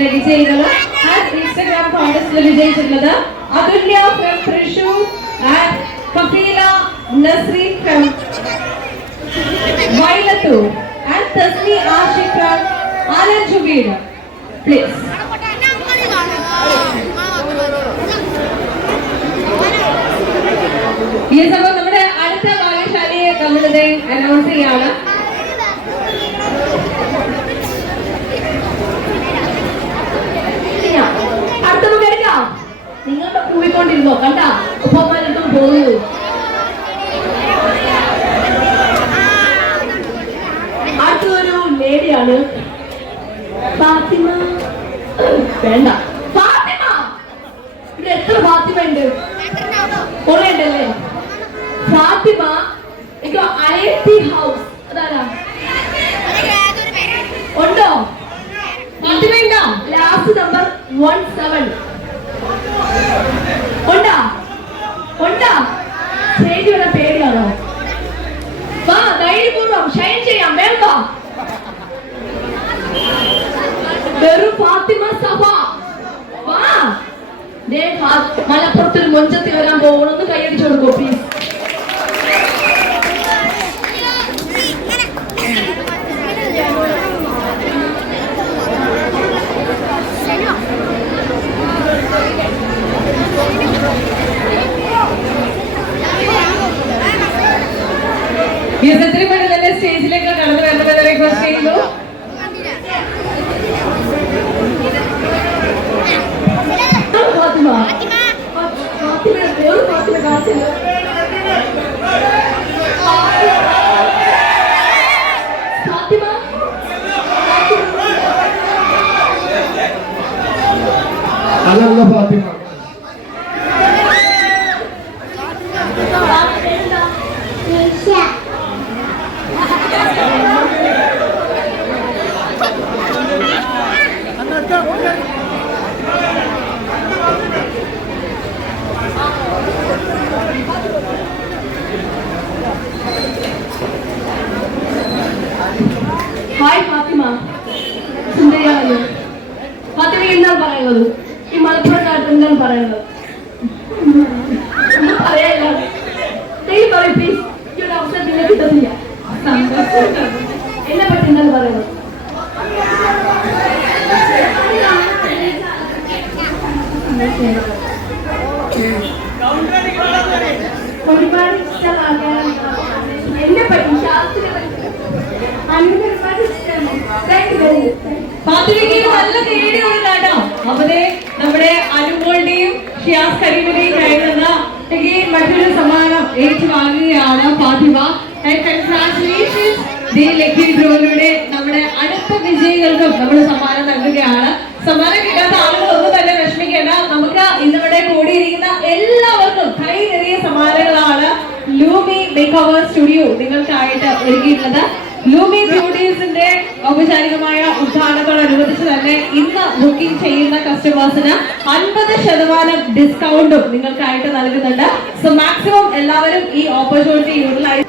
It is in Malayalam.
കോൺടെസ്റ്റിലെ വിജയികൾ ആൻഡ് ഇൻസ്റ്റഗ്രാം കോൺടെസ്റ്റിലെ വിജയിച്ചിട്ടുള്ളത് Athulya from Thrissur and Kafeela Nasri from Vailathur and Tasmi Ashiq from Alanchuveedu please ഈ സംഭവം നമ്മുടെ അടുത്ത ബാലശാലയെ നമ്മളിത് അനൗൺസ് ചെയ്യാണ് കണ്ട ഉപ്പമാരടുത്തും പോകുന്നു. അടുത്തൊരു ലേഡിയാണ് ഫാത്തിമ. വേണ്ട. ഫാത്തിമ! ഇവിടെ എത്ര ഫാത്തിമ ഉണ്ട് കുറെ ഉണ്ടല്ലേ ഫാത്തിമ ഐ ടി ഹൗസ്. അതാരാ? ഉണ്ടോ? ഫാത്തിമ ഉണ്ടോ ലാസ്റ്റ് നമ്പർ വൺ സെവൻ ഉണ്ടാ ഉണ്ടാ സ്റ്റേജ് വരെ പേടിയാണോ വാ ധൈര്യപൂർവം ഷൈൻ ചെയ്യാം വേണ്ട വെറും ഫാത്തിമ സഭ. വാ. ദേ മലപ്പുറത്ത് മലപ്പുറത്തൊരു മൊഞ്ചത്തിൽ വരാൻ പോകണമെന്ന് കൈയടിച്ചു കൊടുക്കൂ പ്ലീസ് എത്രയും പെട്ടെന്ന് തന്നെ സ്റ്റേജിലേക്ക് കടന്നു വരുന്നവരെ റിക്വസ്റ്റ് ചെയ്യുന്നു ഫാത്തിമ ഫാത്തിമ ഒരു ഫാത്തിമ കാണിച്ചില്ല ഫാത്തിമ അതല്ല ഫാത്തിമ ഹായ് ഫാത്തിമ സുന്ദരിയാണ് ഫാത്തിമ എന്താണ് പറയുന്നത് ഈ മലപ്പുറക്കാർക്ക് എന്താണ് പറയുന്നത്? ഒന്നും പറയാനില്ല നീ പറയൂ പ്ലീസ് ഈ ഒരു അവസരം പിന്നെ കിട്ടുന്നില്ല എന്നെ പറ്റി എന്താണ് പറയുന്നത്? ഒരുപാട് ഇഷ്ടമാകാൻ എന്നെ പറ്റി ശാസ്ത്രീയ ഷിയാസ് കരീമിനെയും കയ്യിൽ നിന്ന് ഈ മറ്റൊരു സമ്മാനം ഏറ്റുവാങ്ങുകയാണ് ഫാത്തിമ കൺഗ്രാറ്റുലേഷൻസ് ദി ലക്കി ഡ്രോയിലൂടെ നമ്മുടെ അടുത്ത വിജയികൾക്കും നമ്മൾ സമ്മാനം നൽകുകയാണ്. സമ്മാനം കിട്ടാത്ത ആളുകളൊന്നും തന്നെ വിഷമിക്കേണ്ട. നമുക്ക് ഇന്നിവിടെ കൂടിയിരിക്കുന്ന എല്ലാവർക്കും കൈ നിറയെ സമ്മാനങ്ങളാണ് ലൂമി മേക്ക് ഓവർ സ്റ്റുഡിയോ നിങ്ങൾക്കായിട്ട് ഒരുക്കിയിട്ടുള്ളത്. ലൂമി ബ്യൂട്ടീസിന്റെ ഔപചാരികമായ ഉദ്ഘാടനത്തോടനുബന്ധിച്ച് തന്നെ ഇന്ന് ബുക്കിംഗ് ചെയ്യുന്ന കസ്റ്റമേഴ്സിന് അൻപത് ശതമാനം ഡിസ്കൗണ്ടും നിങ്ങൾക്കായിട്ട് നൽകുന്നുണ്ട്. സോ മാക്സിമം എല്ലാവരും ഈ ഓപ്പർച്യൂണിറ്റി യൂട്ടിലൈസ്